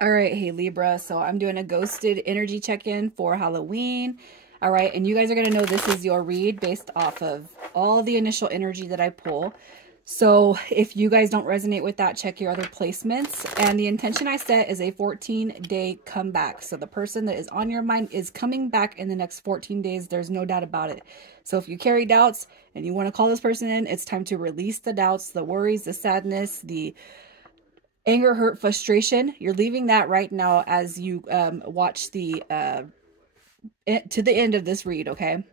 All right, hey Libra. So I'm doing a ghosted energy check-in for Halloween. All right, and you guys are going to know this is your read based off of all the initial energy that I pull. So if you guys don't resonate with that, check your other placements. And the intention I set is a 14-day comeback. So the person that is on your mind is coming back in the next 14 days. There's no doubt about it. So if you carry doubts and you want to call this person in, it's time to release the doubts, the worries, the sadness, the anger, hurt, frustration. You're leaving that right now as you watch the to the end of this read, okay?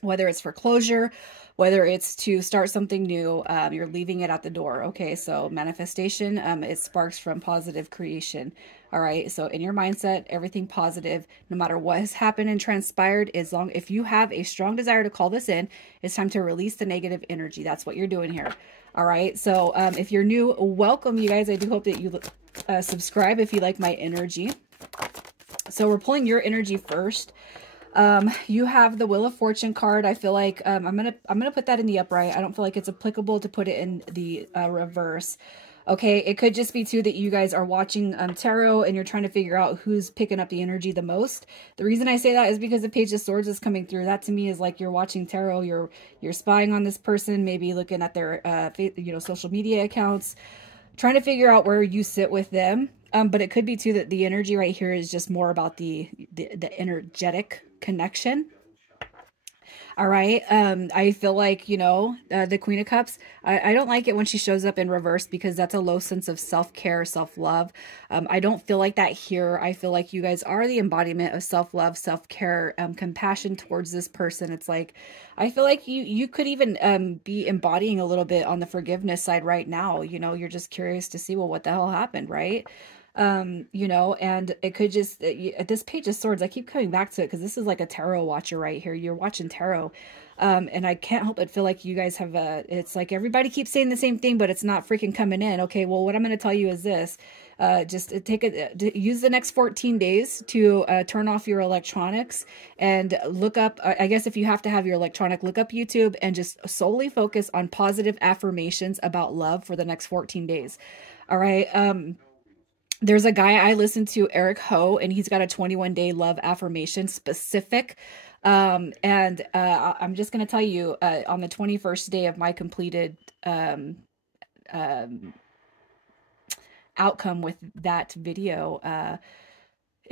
Whether it's for closure, whether it's to start something new, you're leaving it at the door, okay? So manifestation, it sparks from positive creation, all right? So in your mindset, everything positive, no matter what has happened and transpired, if you have a strong desire to call this in, it's time to release the negative energy. That's what you're doing here, all right? So if you're new, welcome, you guys. I do hope that you subscribe if you like my energy. So we're pulling your energy first. You have the Wheel of Fortune card. I feel like I'm gonna put that in the upright. I don't feel like it's applicable to put it in the reverse. Okay, it could just be too that you guys are watching tarot and you're trying to figure out who's picking up the energy the most. The reason I say that is because the Page of Swords is coming through. That to me is like you're watching tarot. You're spying on this person, maybe looking at their social media accounts, trying to figure out where you sit with them. But it could be too that the energy right here is just more about the energetic connection. All right. I feel like, the Queen of Cups, I don't like it when she shows up in reverse because that's a low sense of self-care, self-love. I don't feel like that here. I feel like you guys are the embodiment of self-love, self-care, compassion towards this person. It's like, I feel like you could even be embodying a little bit on the forgiveness side right now. You're just curious to see, well, what the hell happened, right? And it could just, at this Page of Swords, I keep coming back to it because this is like a tarot watcher right here. You're watching tarot. And I can't help but feel like you guys have it's like everybody keeps saying the same thing, but it's not freaking coming in. Okay, well, what I'm going to tell you is this. Just use the next 14 days to turn off your electronics and look up, I guess if you have to have your electronic, look up YouTube and just solely focus on positive affirmations about love for the next 14 days. All right. There's a guy I listen to, Eric Ho, and he's got a 21-day love affirmation specific. And I'm just going to tell you, on the 21st day of my completed um, outcome with that video,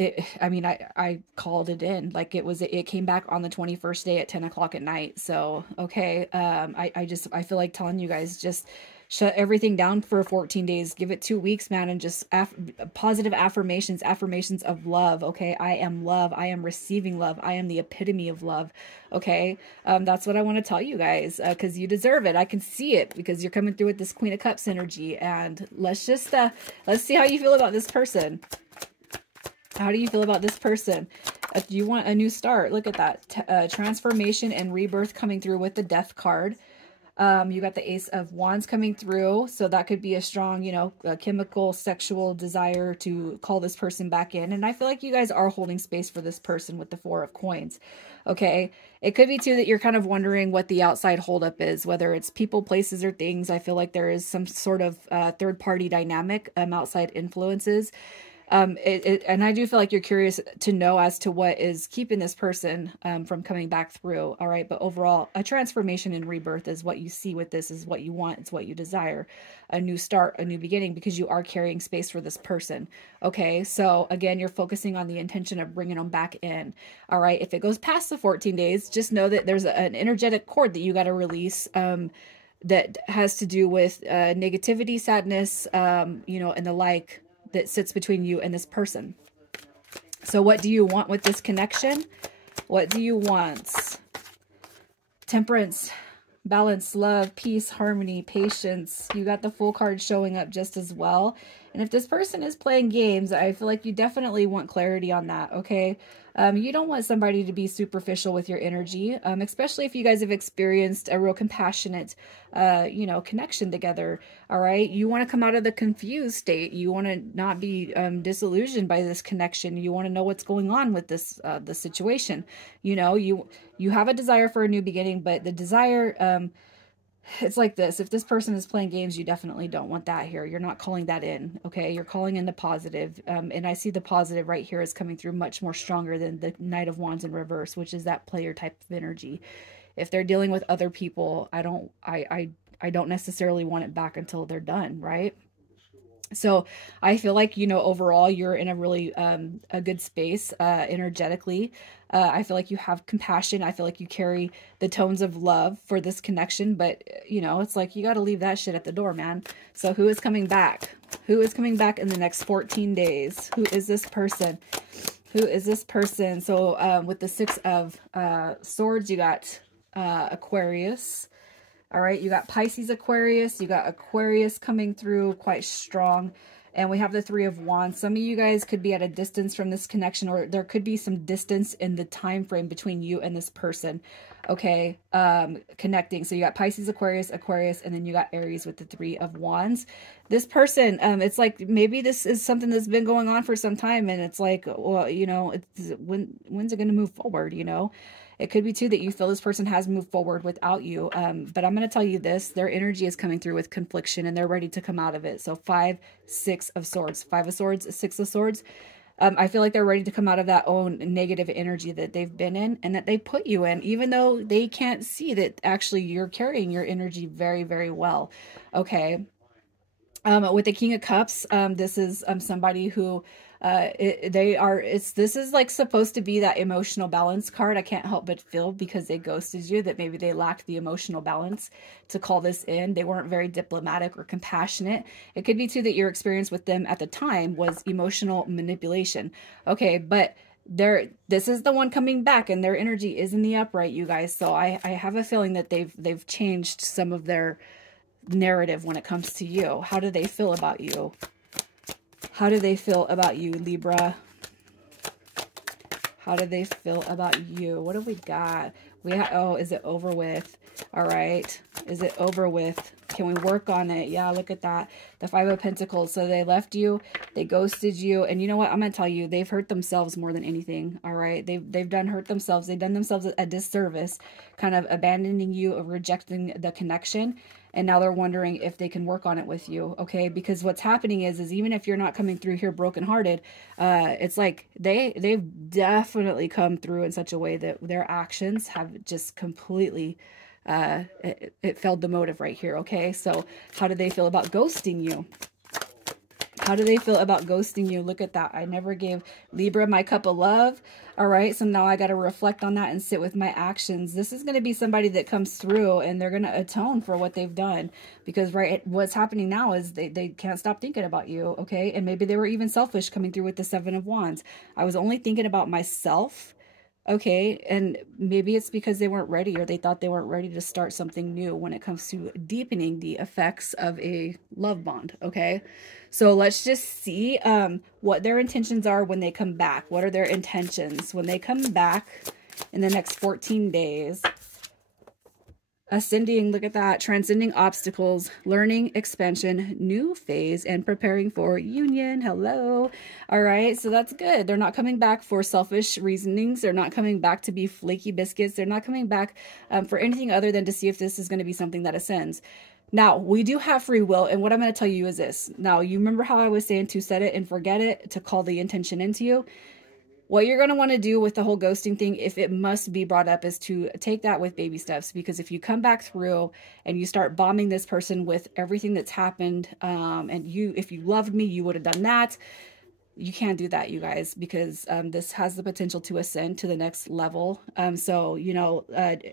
I called it in. Like it came back on the 21st day at 10 o'clock at night. So, okay. I feel like telling you guys, just shut everything down for 14 days, give it 2 weeks, man. And just positive affirmations of love. Okay. I am love. I am receiving love. I am the epitome of love. Okay. That's what I want to tell you guys, cause you deserve it. I can see it because you're coming through with this Queen of Cups energy, and let's see how you feel about this person. How do you feel about this person? Do you want a new start? Look at that. Transformation and rebirth coming through with the Death card. You got the Ace of Wands coming through. So that could be a strong, chemical, sexual desire to call this person back in. And I feel like you guys are holding space for this person with the Four of Coins. Okay. It could be too that you're kind of wondering what the outside holdup is, whether it's people, places, or things. I feel like there is some sort of third party dynamic, outside influences. And I do feel like you're curious to know as to what is keeping this person from coming back through. All right. But overall, a transformation and rebirth is what you see with this, is what you want. It's what you desire. A new start, a new beginning, because you are carrying space for this person. Okay. So again, you're focusing on the intention of bringing them back in. All right. If it goes past the 14 days, just know that there's an energetic cord that you got to release, that has to do with negativity, sadness, and the like, that sits between you and this person. So what do you want with this connection? What do you want? Temperance, balance, love, peace, harmony, patience. You got the Fool card showing up just as well. And if this person is playing games, I feel like you definitely want clarity on that, okay? You don't want somebody to be superficial with your energy, especially if you guys have experienced a real compassionate, connection together, all right? You want to come out of the confused state. You want to not be disillusioned by this connection. You want to know what's going on with this the situation. You have a desire for a new beginning, but the desire it's like this. If this person is playing games, you definitely don't want that here. You're not calling that in, okay? You're calling in the positive. And I see the positive right here is coming through much more stronger than the Knight of Wands in reverse, which is that player type of energy. If they're dealing with other people, I don't necessarily want it back until they're done, right? So I feel like, you know, overall you're in a really a good space energetically. I feel like you have compassion. I feel like you carry the tones of love for this connection, but you know, it's like you got to leave that shit at the door, man. So who is coming back? Who is coming back in the next 14 days? Who is this person? Who is this person? So with the Six of Swords, you got Aquarius. All right, you got Pisces, Aquarius. You got Aquarius coming through quite strong. And we have the Three of Wands. Some of you guys could be at a distance from this connection, or there could be some distance in the time frame between you and this person. Okay, connecting. So you got Pisces, Aquarius, Aquarius, and then you got Aries with the Three of Wands. This person, it's like maybe this is something that's been going on for some time, and it's like, well, you know, when's it going to move forward, you know? It could be too that you feel this person has moved forward without you. But I'm going to tell you this, their energy is coming through with confliction and they're ready to come out of it. So 5, 6 of Swords, 5 of Swords, 6 of Swords. I feel like they're ready to come out of that own negative energy that they've been in and that they put you in, even though they can't see that actually you're carrying your energy very, very well. Okay. With the King of Cups, this is somebody who this is like supposed to be that emotional balance card. I can't help but feel, because they ghosted you, that maybe they lacked the emotional balance to call this in. They weren't very diplomatic or compassionate. It could be too that your experience with them at the time was emotional manipulation. Okay, but this is the one coming back, and their energy is in the upright, you guys. So I have a feeling that they've changed some of their narrative when it comes to you. How do they feel about you? How do they feel about you, Libra? How do they feel about you? What do we got? Oh, is it over with? All right. Is it over with? Can we work on it? Yeah, look at that. The Five of Pentacles. So they left you. They ghosted you. And you know what? I'm going to tell you, they've hurt themselves more than anything. All right. They've done hurt themselves. They've done themselves a disservice, kind of abandoning you or rejecting the connection. And now they're wondering if they can work on it with you, okay? Because what's happening is even if you're not coming through here brokenhearted, it's like they've definitely come through in such a way that their actions have just completely, it failed the motive right here, okay? So how do they feel about ghosting you? How do they feel about ghosting you? Look at that. I never gave Libra my cup of love. All right. So now I got to reflect on that and sit with my actions. This is going to be somebody that comes through and they're going to atone for what they've done, because what's happening now is they can't stop thinking about you. Okay. And maybe they were even selfish coming through with the Seven of Wands. I was only thinking about myself. Okay, and maybe it's because they weren't ready, or they thought they weren't ready to start something new when it comes to deepening the effects of a love bond, okay? So let's just see what their intentions are when they come back. What are their intentions when they come back in the next 14 days? Ascending, look at that, transcending obstacles, learning, expansion, new phase, and preparing for union. Hello. All right, so that's good. They're not coming back for selfish reasonings. They're not coming back to be flaky biscuits. They're not coming back for anything other than to see if this is going to be something that ascends. Now, we do have free will, and what I'm going to tell you is this. Now, you remember how I was saying to set it and forget it, to call the intention into you? What you're going to want to do with the whole ghosting thing, if it must be brought up, is to take that with baby steps. Because if you come back through and you start bombing this person with everything that's happened, and if you loved me, you would have done that. You can't do that, you guys, because this has the potential to ascend to the next level. So, you know,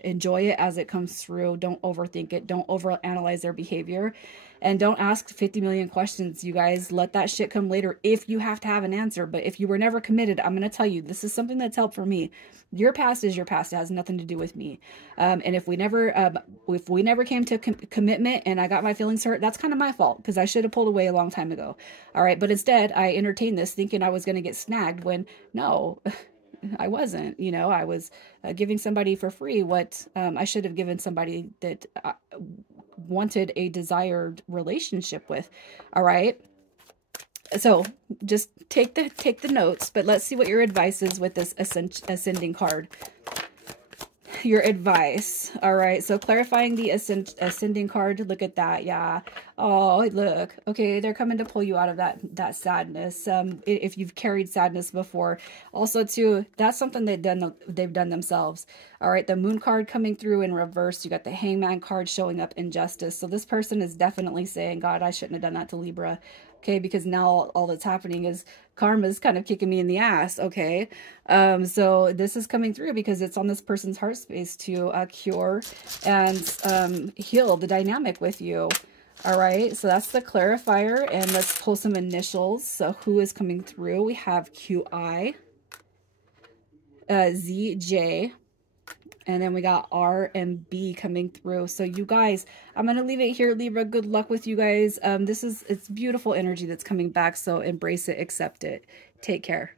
enjoy it as it comes through. Don't overthink it. Don't overanalyze their behavior. And don't ask 50 million questions, you guys. Let that shit come later if you have to have an answer. But if you were never committed, I'm going to tell you, this is something that's helped for me. Your past is your past. It has nothing to do with me. And if we never came to commitment and I got my feelings hurt, that's kind of my fault, because I should have pulled away a long time ago. All right. But instead, I entertained this thinking I was going to get snagged, when no, I wasn't. You know, I was giving somebody for free what I should have given somebody that wanted a desired relationship with. All right. So just take the notes, but let's see what your advice is with this ascending card. your advice. All right, so clarifying the ascending card. Look at that. Yeah. Oh, look. Okay, they're coming to pull you out of that sadness. If you've carried sadness before, also too, that's something they've done themselves. All right, the moon card coming through in reverse. You got the hangman card showing up in justice. So this person is definitely saying, God, I shouldn't have done that to Libra. Okay, because now all that's happening is karma's kind of kicking me in the ass. Okay, so this is coming through because it's on this person's heart space to cure and heal the dynamic with you. All right, so that's the clarifier, and let's pull some initials. So who is coming through? We have QI, ZJ, and then we got R and B coming through. So you guys, I'm going to leave it here, Libra. Good luck with you guys. It's beautiful energy that's coming back. So embrace it, accept it. Take care.